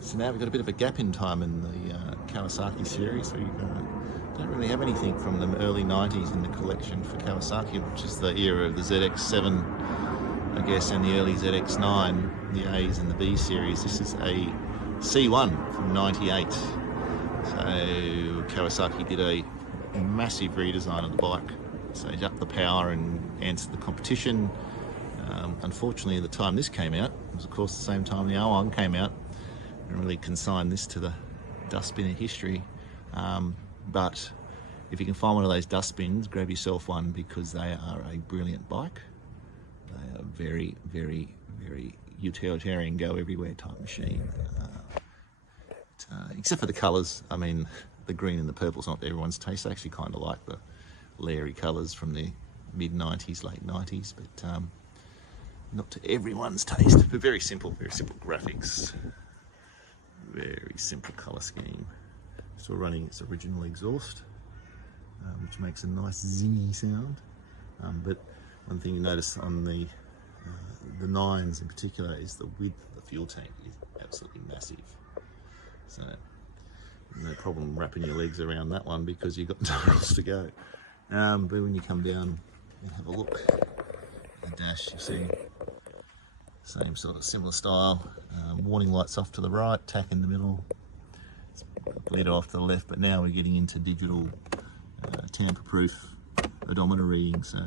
So now we've got a bit of a gap in time in the Kawasaki series. We don't really have anything from the early 90s in the collection for Kawasaki, which is the era of the ZX7, I guess, and the early ZX9, the A's and the B series. This is a C1 from 98. So Kawasaki did a massive redesign of the bike. So he's upped the power and answered the competition. Unfortunately, at the time this came out, it was of course the same time the Yamaha came out, and really consigned this to the dustbin of history. But if you can find one of those dustbins, grab yourself one, because they are a brilliant bike. They are very, very, very utilitarian, go everywhere type machine. Except for the colours. I mean, the green and the purple's not everyone's taste. I actually kind of like the leery colours from the mid-90s, late 90s, but not to everyone's taste. But very simple graphics. Very simple colour scheme. Still running its original exhaust, which makes a nice zingy sound. But one thing you notice on the 9s in particular is the width of the fuel tank is absolutely massive. So no problem wrapping your legs around that one, because you've got nowhere else to go. But when you come down and have a look at the dash, you see same sort of similar style. Warning lights off to the right, tack in the middle, leader off to the left. But now we're getting into digital tamper-proof odometer readings, so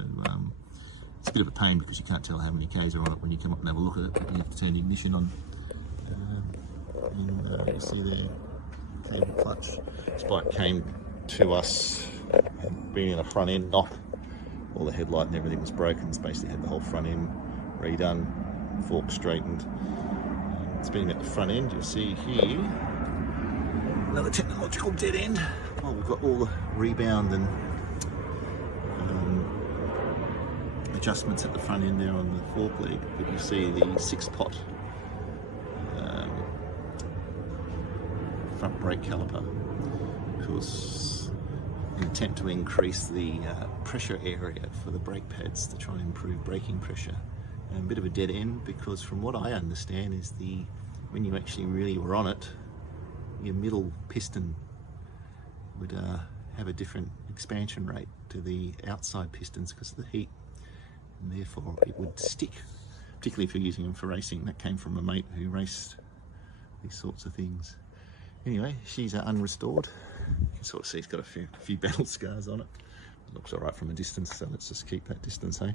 it's a bit of a pain because you can't tell how many Ks are on it when you come up and have a look at it. But you have to turn the ignition on, and you see there, cable clutch. This bike came to us being in a front end knock. All the headlight and everything was broken. It's basically had the whole front end redone, fork straightened. It's been at the front end. You'll see here another technological dead end. Well, we've got all the rebound and adjustments at the front end there on the fork leg, but you see the 6-pot front brake caliper, because in an attempt to increase the pressure area for the brake pads to try and improve braking pressure. And a bit of a dead end, because from what I understand is when you actually really were on it, your middle piston would have a different expansion rate to the outside pistons because of the heat, and therefore it would stick, particularly if you're using them for racing. That came from a mate who raced these sorts of things. Anyway, she's unrestored. You can sort of see it's got a few battle scars on it. It looks alright from a distance, so let's just keep that distance, hey?